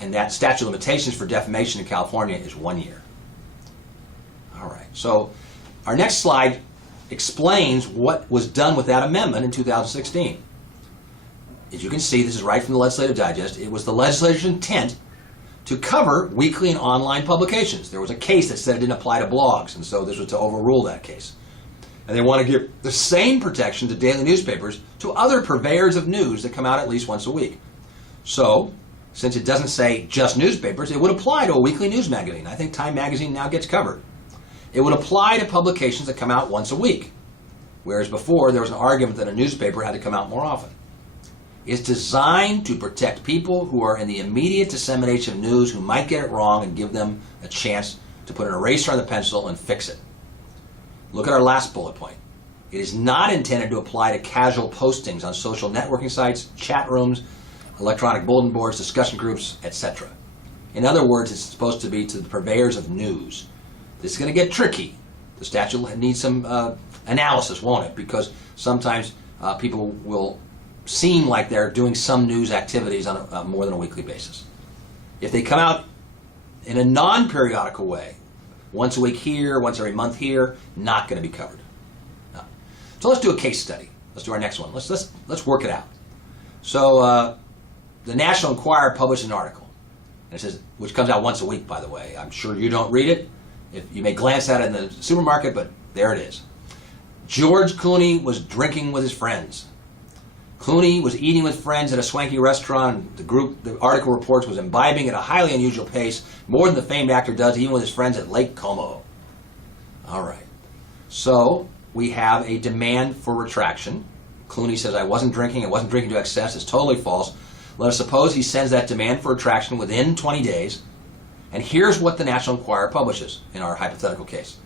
and that statute of limitations for defamation in California is 1 year. All right, so our next slide explains what was done with that amendment in 2016. As you can see, this is right from the Legislative Digest. It was the legislature's intent to cover weekly and online publications. There was a case that said it didn't apply to blogs, and so this was to overrule that case. And they want to give the same protection to daily newspapers to other purveyors of news that come out at least once a week. So, since it doesn't say just newspapers, it would apply to a weekly news magazine. I think Time Magazine now gets covered. It would apply to publications that come out once a week, whereas before there was an argument that a newspaper had to come out more often. It's designed to protect people who are in the immediate dissemination of news who might get it wrong and give them a chance to put an eraser on the pencil and fix it. Look at our last bullet point. It is not intended to apply to casual postings on social networking sites, chat rooms, electronic bulletin boards, discussion groups, etc. In other words, it's supposed to be to the purveyors of news. This is going to get tricky. The statute needs some analysis, won't it? Because sometimes people will seem like they're doing some news activities on a more than a weekly basis. If they come out in a non-periodical way, once a week here, once every month here, not going to be covered. No. So let's do a case study. Let's do our next one. Let's work it out. So the National Enquirer published an article, and it says, which comes out once a week, by the way. I'm sure you don't read it. If you may glance at it in the supermarket, but there it is. George Clooney was drinking with his friends. Clooney was eating with friends at a swanky restaurant. The article reports, was imbibing at a highly unusual pace, more than the famed actor does, even with his friends at Lake Como. All right. So we have a demand for retraction. Clooney says, I wasn't drinking to excess. It's totally false. Let us suppose he sends that demand for retraction within 20 days. And here's what the National Enquirer publishes in our hypothetical case.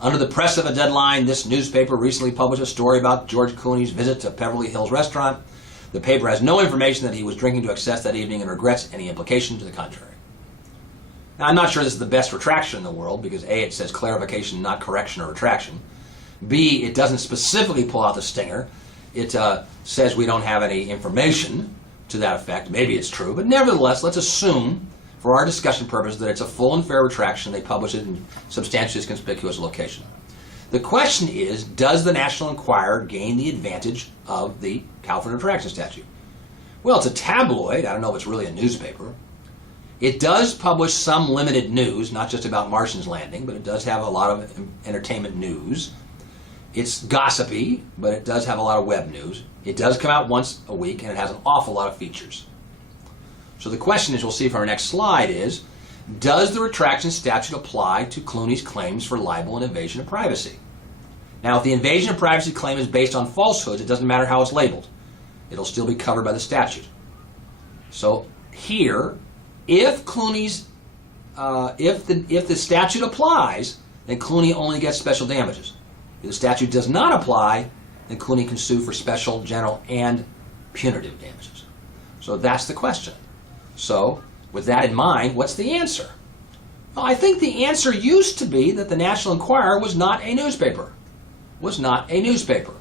Under the press of a deadline, this newspaper recently published a story about George Clooney's visit to Beverly Hills restaurant. The paper has no information that he was drinking to excess that evening and regrets any implication to the contrary. Now, I'm not sure this is the best retraction in the world because A, it says clarification, not correction or retraction. B, it doesn't specifically pull out the stinger. It says we don't have any information to that effect. Maybe it's true, but nevertheless, let's assume for our discussion purpose that it's a full and fair retraction. They publish it in substantially conspicuous location. The question is, does the National Enquirer gain the advantage of the California retraction statute? Well, it's a tabloid. I don't know if it's really a newspaper. It does publish some limited news, not just about Martian's landing, but it does have a lot of entertainment news. It's gossipy, but it does have a lot of web news. It does come out once a week, and it has an awful lot of features. So the question is, we'll see from our next slide is, does the retraction statute apply to Clooney's claims for libel and invasion of privacy? Now, if the invasion of privacy claim is based on falsehoods, it doesn't matter how it's labeled. It'll still be covered by the statute. So here, if Clooney's, if the statute applies, then Clooney only gets special damages. If the statute does not apply, then Clooney can sue for special, general, and punitive damages. So that's the question. So, with that in mind, what's the answer? Well, I think the answer used to be that the National Enquirer was not a newspaper. Was not a newspaper.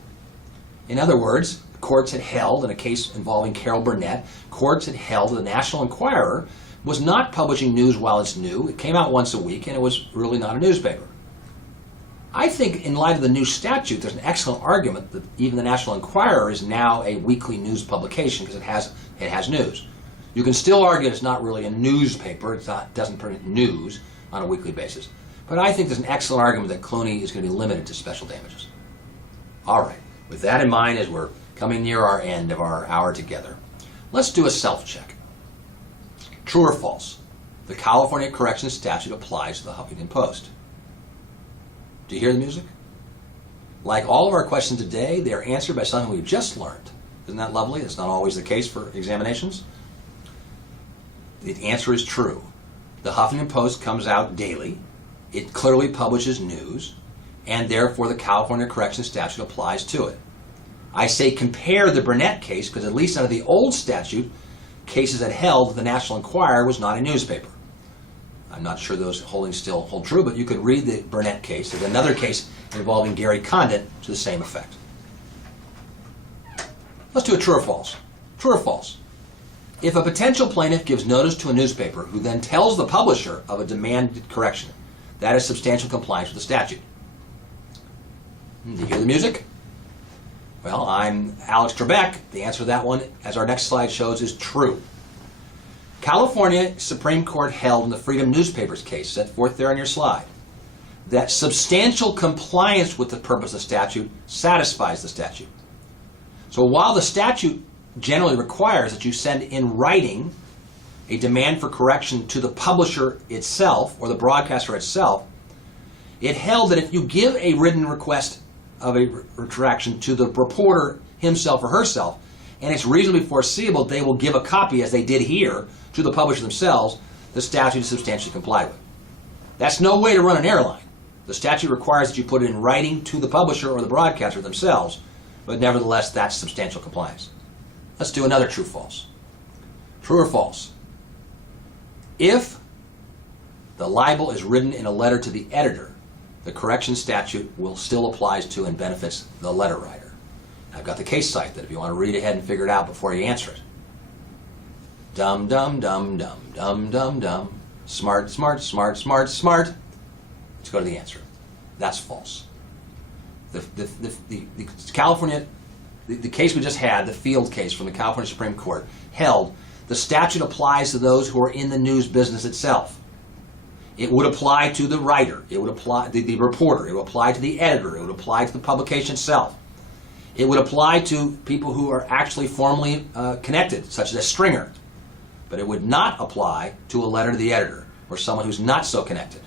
In other words, courts had held, in a case involving Carol Burnett, courts had held that the National Enquirer was not publishing news while it's new. It came out once a week, and it was really not a newspaper. I think in light of the new statute, there's an excellent argument that even the National Enquirer is now a weekly news publication because it has news. You can still argue it's not really a newspaper. It doesn't print news on a weekly basis. But I think there's an excellent argument that Clooney is going to be limited to special damages. All right. With that in mind, as we're coming near our end of our hour together, let's do a self-check. True or false? The California Corrections Statute applies to the Huffington Post. Do you hear the music? Like all of our questions today, they are answered by something we've just learned. Isn't that lovely? That's not always the case for examinations. The answer is true. The Huffington Post comes out daily. It clearly publishes news, and therefore the California Corrections Statute applies to it. I say compare the Burnett case because at least under the old statute, cases that held the National Enquirer was not a newspaper. I'm not sure those holdings still hold true, but you could read the Burnett case. There's another case involving Gary Condit to the same effect. Let's do a true or false. True or false? If a potential plaintiff gives notice to a newspaper who then tells the publisher of a demanded correction, that is substantial compliance with the statute. Do you hear the music? Well, I'm Alex Trebek. The answer to that one, as our next slide shows, is true. California Supreme Court held in the Freedom Newspapers case, set forth there on your slide, that substantial compliance with the purpose of the statute satisfies the statute. So while the statute generally requires that you send in writing a demand for correction to the publisher itself or the broadcaster itself, it held that if you give a written request of a retraction to the reporter himself or herself, and it's reasonably foreseeable they will give a copy, as they did here, to the publisher themselves, the statute is substantially complied with. That's no way to run an airline. The statute requires that you put it in writing to the publisher or the broadcaster themselves, but nevertheless, that's substantial compliance. Let's do another true-false. True or false? If the libel is written in a letter to the editor, the correction statute will still applies to and benefits the letter writer. I've got the case cite that if you want to read ahead and figure it out before you answer it. Dumb, dumb, dumb, dumb, dumb, dumb, dumb. Smart, smart, smart, smart, smart. Let's go to the answer. That's false. The California, the case we just had, the Field case from the California Supreme Court, held the statute applies to those who are in the news business itself. It would apply to the writer. It would apply to the reporter. It would apply to the editor. It would apply to the publication itself. It would apply to people who are actually formally connected, such as a stringer. But it would not apply to a letter to the editor or someone who's not so connected.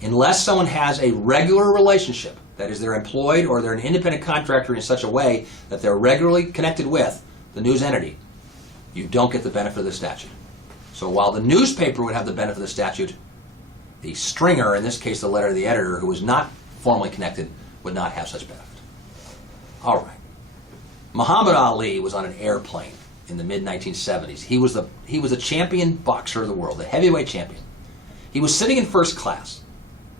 Unless someone has a regular relationship, that is, they're employed or they're an independent contractor in such a way that they're regularly connected with the news entity, you don't get the benefit of the statute. So while the newspaper would have the benefit of the statute, the stringer, in this case the letter to the editor, who was not formally connected, would not have such benefit. All right. Muhammad Ali was on an airplane in the mid-1970s. He was a champion boxer of the world, a heavyweight champion. He was sitting in first class.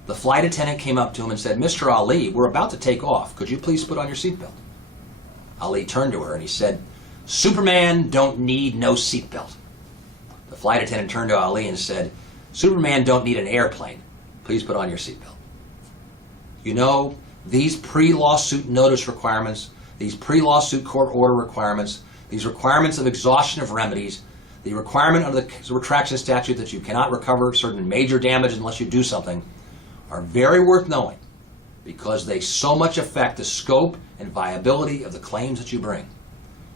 The flight attendant came up to him and said, "Mr. Ali, we're about to take off. Could you please put on your seatbelt?" Ali turned to her and he said, "Superman don't need no seatbelt." The flight attendant turned to Ali and said, "Superman don't need an airplane. Please put on your seatbelt." You know, these pre-lawsuit notice requirements, these pre-lawsuit court order requirements, these requirements of exhaustion of remedies, the requirement of the retraction statute that you cannot recover certain major damage unless you do something, are very worth knowing because they so much affect the scope and viability of the claims that you bring.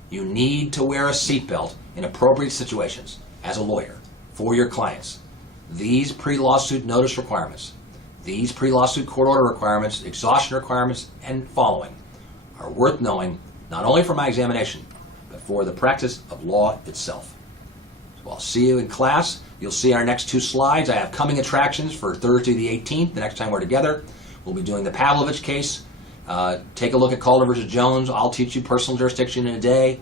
You need to wear a seatbelt in appropriate situations as a lawyer for your clients. These pre-lawsuit notice requirements, these pre-lawsuit court order requirements, exhaustion requirements, and following are worth knowing not only for my examination, but for the practice of law itself. So I'll see you in class. You'll see our next two slides. I have coming attractions for Thursday the 18th, the next time we're together. We'll be doing the Pavlovich case. Take a look at Calder versus Jones. I'll teach you personal jurisdiction in a day.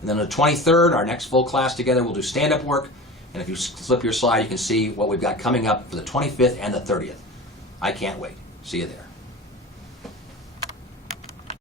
And then on the 23rd, our next full class together, we'll do stand-up work. And if you flip your slide, you can see what we've got coming up for the 25th and the 30th. I can't wait. See you there.